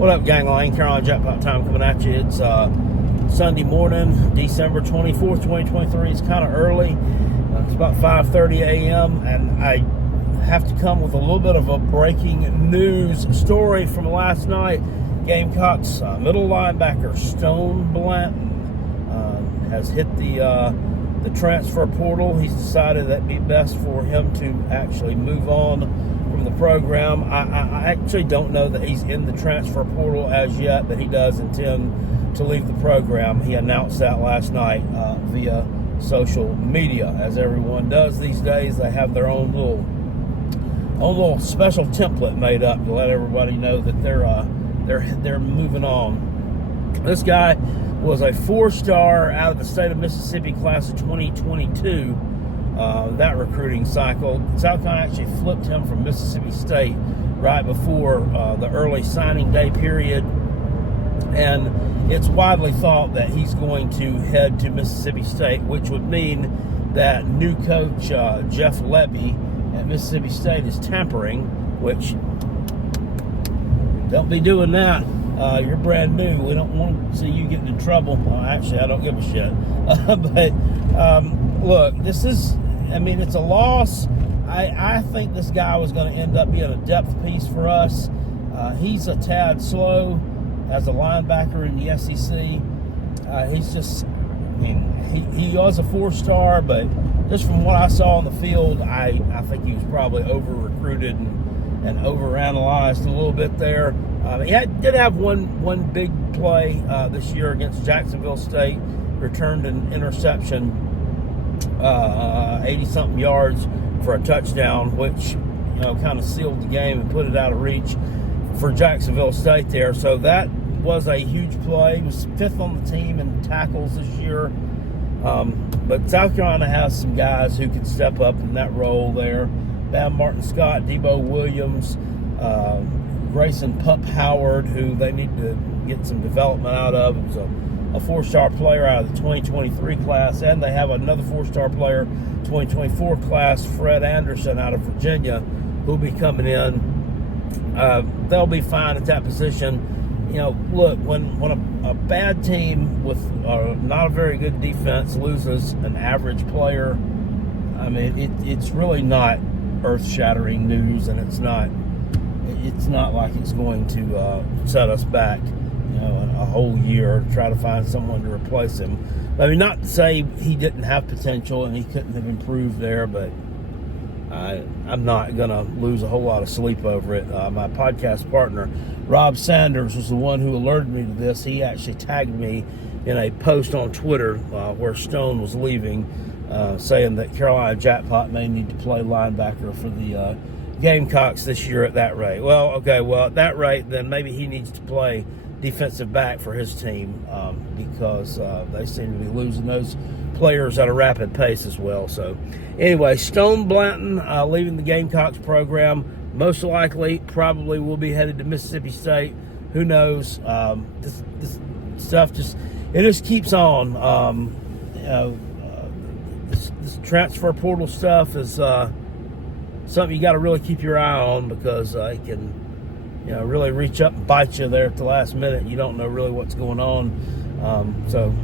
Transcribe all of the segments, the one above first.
What up, gangland? Carolina Jackpot time coming at you. It's Sunday morning, December 24th, 2023. It's kind of early. It's about 5:30 a.m. and I have to come with a little bit of a breaking news story from last night. Gamecocks middle linebacker Stone Blanton has hit the transfer portal. He's decided that'd be best for him to actually move on from the program. I actually don't know that he's in the transfer portal as yet, but he does intend to leave the program. He announced that last night via social media, as everyone does these days. They have their own little special template made up to let everybody know that they're moving on. This guy was a 4-star out of the state of Mississippi class of 2022. That recruiting cycle. South Carolina actually flipped him from Mississippi State right before the early signing day period, and it's widely thought that he's going to head to Mississippi State, which would mean that new coach Jeff Levy at Mississippi State is tampering, which don't be doing that. You're brand new. We don't want to see you getting in trouble. Well, actually, I don't give a shit. But look, this is, it's a loss. I think this guy was going to end up being a depth piece for us. He's a tad slow as a linebacker in the SEC. He's just, he was a 4-star, but just from what I saw on the field, I think he was probably over-recruited and overanalyzed a little bit there. He did have one big play this year against Jacksonville State, returned an interception, 80-something yards for a touchdown, which kind of sealed the game and put it out of reach for Jacksonville State there. So that was a huge play. He was 5th on the team in tackles this year. But South Carolina has some guys who can step up in that role there. Bam Martin Scott, Debo Williams, Grayson Pup Howard, who they need to get some development out of. It was a 4-star player out of the 2023 class, and they have another 4-star player, 2024 class, Fred Anderson out of Virginia, who'll be coming in. They'll be fine at that position. Look, when a bad team with not a very good defense loses an average player, it's really not earth-shattering news, and it's not like it's going to set us back, a whole year to try to find someone to replace him. Not to say he didn't have potential and he couldn't have improved there, but I'm not going to lose a whole lot of sleep over it. My podcast partner, Rob Sanders, was the one who alerted me to this. He actually tagged me in a post on Twitter where Stone was leaving, saying that Carolina Jackpot may need to play linebacker for the Gamecocks this year at that rate. Well, at that rate, then maybe he needs to play defensive back for his team because they seem to be losing those players at a rapid pace as well. So anyway, Stone Blanton leaving the Gamecocks program, most likely probably will be headed to Mississippi State. Who knows? This stuff just keeps on. This transfer portal stuff is something you got to really keep your eye on, because it can really reach up and bite you there at the last minute. You don't know really what's going on. So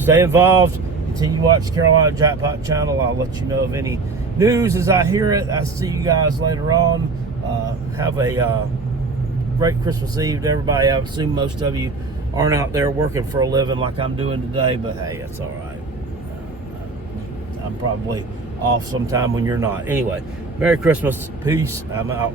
stay involved. Continue to watch Carolina Jackpot channel. I'll let you know of any news as I hear it. I'll see you guys later on. Have a great Christmas Eve to everybody. I assume most of you aren't out there working for a living like I'm doing today, but hey, it's all right. I'm probably off sometime when you're not. Anyway, Merry Christmas. Peace. I'm out.